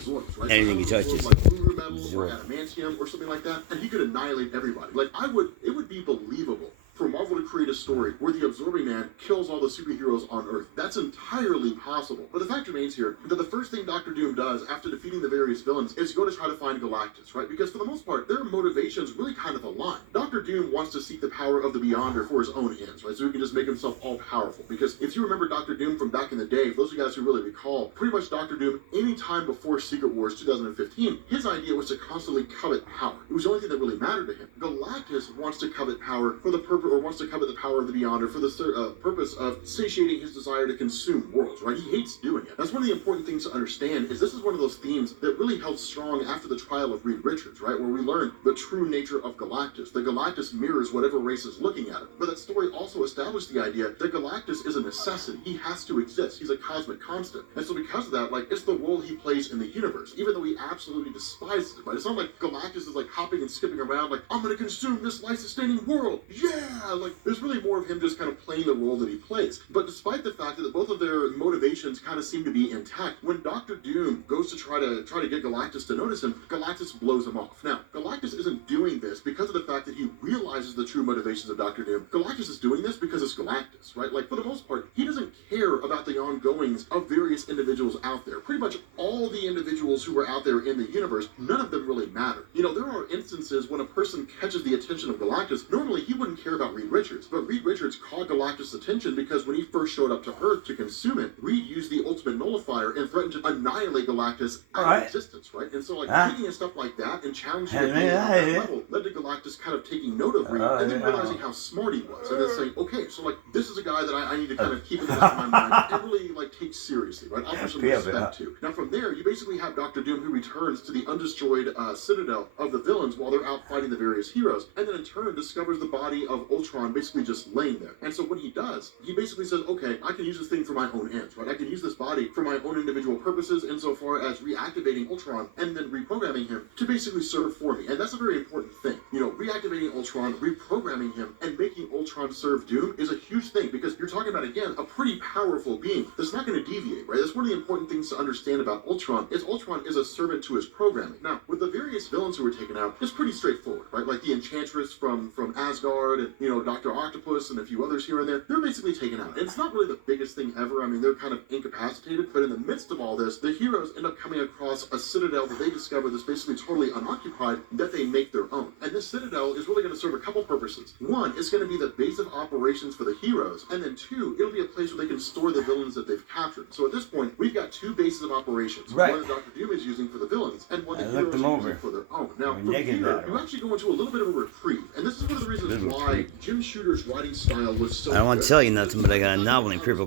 absorbs, right? Anything so he touches. Like blue metal Absorb. or adamantium or something like that, and he could annihilate everybody. Like it would be believable for Marvel to create a story where the Absorbing Man kills all the superheroes on Earth. That's entirely possible. But the fact remains here that the first thing Doctor Doom does after defeating the various villains is go to try to find Galactus, right? Because for the most part, their motivations really kind of align. Doctor Doom wants to seek the power of the Beyonder for his own ends, right? So he can just make himself all powerful. Because if you remember Doctor Doom from back in the day, for those of you guys who really recall, pretty much Doctor Doom, any time before Secret Wars 2015, his idea was to constantly covet power. It was the only thing that really mattered to him. Galactus wants to covet power for the purpose, or wants to covet the power of the Beyonder for the purpose of satiating his desire to consume worlds, right? He hates doing it. That's one of the important things to understand, is this is one of those themes that really held strong after the trial of Reed Richards, right? Where we learned the true nature of Galactus. The Galactus mirrors whatever race is looking at it. But that story also established the idea that Galactus is a necessity. He has to exist. He's a cosmic constant. And so because of that, like, it's the role he plays in the universe, even though he absolutely despises it, right? It's not like Galactus is like hopping and skipping around like, I'm gonna consume this life-sustaining world. Yeah! Like, there's really more of him just kind of playing the role that he plays. But despite the fact that both of their motivations kind of seem to be intact, when Doctor Doom goes to try to get Galactus to notice him, Galactus blows him off. Now, Galactus isn't doing this because of the fact that he realizes the true motivations of Doctor Doom. Galactus is doing this because it's Galactus, right? Like, for the most part, he doesn't care about the ongoings of various individuals out there. Pretty much all the individuals who are out there in the universe, none of them really matter. You know, there are instances when a person catches the attention of Galactus. Normally, he wouldn't care about Reed Richards, but Reed Richards caught Galactus' attention because when he first showed up to Earth to consume it, Reed used the ultimate nullifier and threatened to annihilate Galactus out of existence, right? And so, like, taking and stuff like that and challenging him at that level led to Galactus kind of taking note of Reed and then realizing how smart he was, and then saying, okay, so, like, this is a guy that I need to kind of keep in the back of my mind and really, like, take seriously, right? I'll put some respect to. Now, from there, you basically have Doctor Doom who returns to the undestroyed citadel of the villains while they're out fighting the various heroes, and then in turn discovers the body of Ultron basically just laying there. And so what he does, he basically says, okay, I can use this thing for my own ends, right? I can use this body for my own individual purposes insofar as reactivating Ultron and then reprogramming him to basically serve for me. And that's a very important thing. You know, reactivating Ultron, reprogramming him, and making Ultron serve Doom is a huge thing because you're talking about, again, a pretty powerful being that's not going to deviate, right? That's one of the important things to understand about Ultron is a servant to his programming. Now, with the various villains who were taken out, it's pretty straightforward, right? Like the Enchantress from Asgard and, you know, Dr. Octopus and a few others here and there, they're basically taken out. And it's not really the biggest thing ever. I mean, they're kind of incapacitated, but in the midst of all this, the heroes end up coming across a citadel that they discover that's basically totally unoccupied that they make their own. And this citadel is really going to serve a couple purposes. One, it's going to be the base of operations for the heroes, and then two, it'll be a place where they can store the villains that they've captured. So at this point, we've got two bases of operations. Right. One that Dr. Doom is using for the villains, and one that heroes are using for their own. Now, from here, you actually go into a little bit of a reprieve, and this is one of the reasons why Jim Shooter's writing style was so I don't want to tell you nothing, but I got a novel named Purple